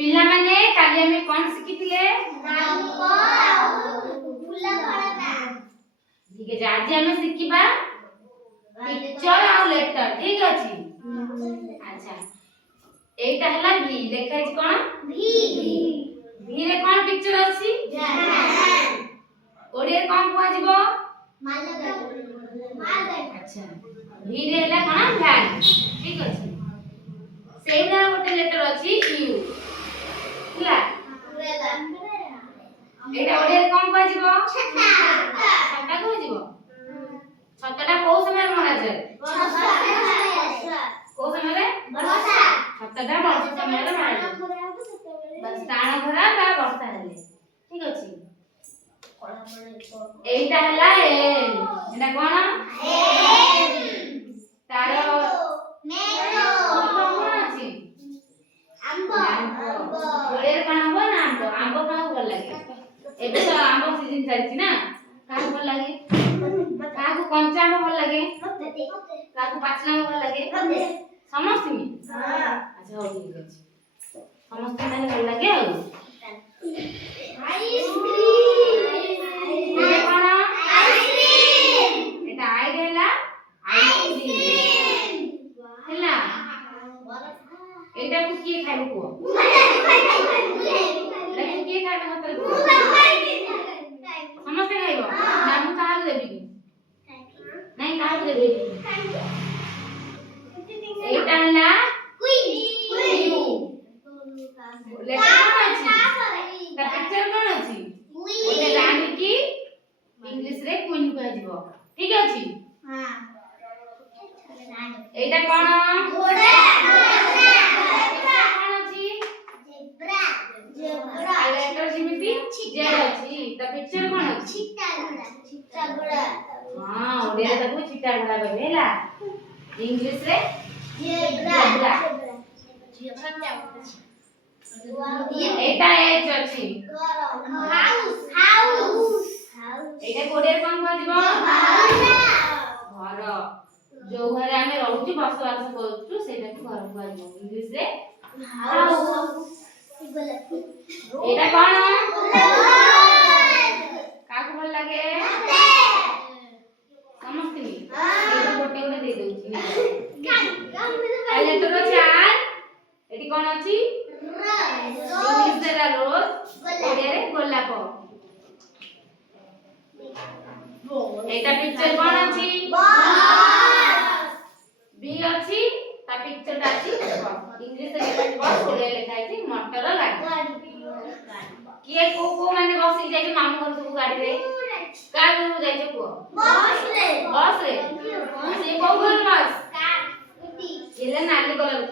पिला माने काली हमें कौन सिखिथिले नाम को फुला फळना ठीक है आज हमें सिखिबा पिक्चर और लेटर ठीक अछि अच्छा एटा हला भी लेखा अछि कोन भी भी रे कोन पिक्चर अछि जहान ओडिया कोन कुआ जीवो मालगाड़ी अच्छा भी रे हला कोन भ्यान ठीक अछि सेना गोटे लेटर अछि यू हला एटा ओडिया कोन कुआ जीवो छता छता कुआ जीवो छताटा को समय मरा जाय को समय रे वर्षा छताटा वर्षा समय रे मरा जाय बस ताण भरा बा वर्षा हेले ठीक अछि एटा हला एल एटा कोन तारो कोन अछि ओडिया कोन हबो ना आंबो का भल लागे एबे तो आंबो सीजन चलछि ना का भल लागे का को कंचा आंबो भल लागे का को पाचला आंबो भल लागे समस्त मी अच्छा हो ठीक अछि समस्त माने भल लागे एटा आई देला आइसक्रीम हैला एटा को किए खाइबो को लेकिन किए खाइबो हतल को समस्त खाइबो ना मु काहा देबी नहीं काहा देबी एटा हला क्वीन लेटर कोन अछि ता पिक्चर कोन अछि ओते रानी की इंग्लिश रे क्वीन कह दिबो ठीक अछि हां एटा कोन घोड़ा कोन अछि जेब्रा आ लेटर जिमिति जेड अछि ता पिक्चर कोन अछि छिट्टा घोड़ा हां ओडिया ताको छिट्टा घोड़ा कहबे हैला इंग्लिश रे जेब्रा एटा एच अछि हाउस एटा कोडिया कोन कह दिबो घर जो घरे हमें रहउची बसवास करछु सेटा को घर कह दिबो इंग्लिश रे हाउस एटा कोन काको भल लागे समस्त मी एटा गोटे गोटे दे दउची आ लेटर चार एटी कोन अछि इंग्लिश रे रोज ओडिया रे गोलाप एटा पिक्चर कोन अछि बी अछि ता पिक्चर ता अछि इंग्लिश रे लिखा बस ओडिया लिखा अछि मोटर गाड़ी किए को माने बस जाय छै मामू घर सब गाड़ी रे कार रे जाय छै को बस रे से को घर बस कार स्कूटी एले नाली कलर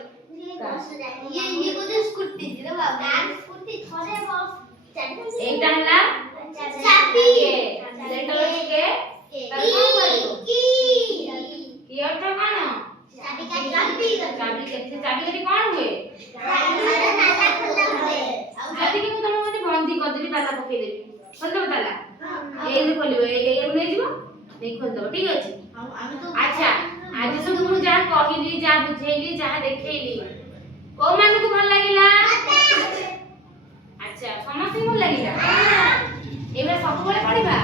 ये को स्कूटी रे बाबा कार स्कूटी थोड़े बस एटा हला चाबी लेटर अछि के की अर्थ कोन चाबी केथे चाबी करी कोन हुए चाबी के मु तम मने बंदी कर देबी ताला पके देबी खोल दो ताला एई खोलिबो एई ने जीवो नहीं खोल दो ठीक अछि अच्छा आज सब मु जा कहिली जा बुझेली जा देखैली को माने को भल लागिला अच्छा समस्त भल लागिला एबे सब बळे पढिबा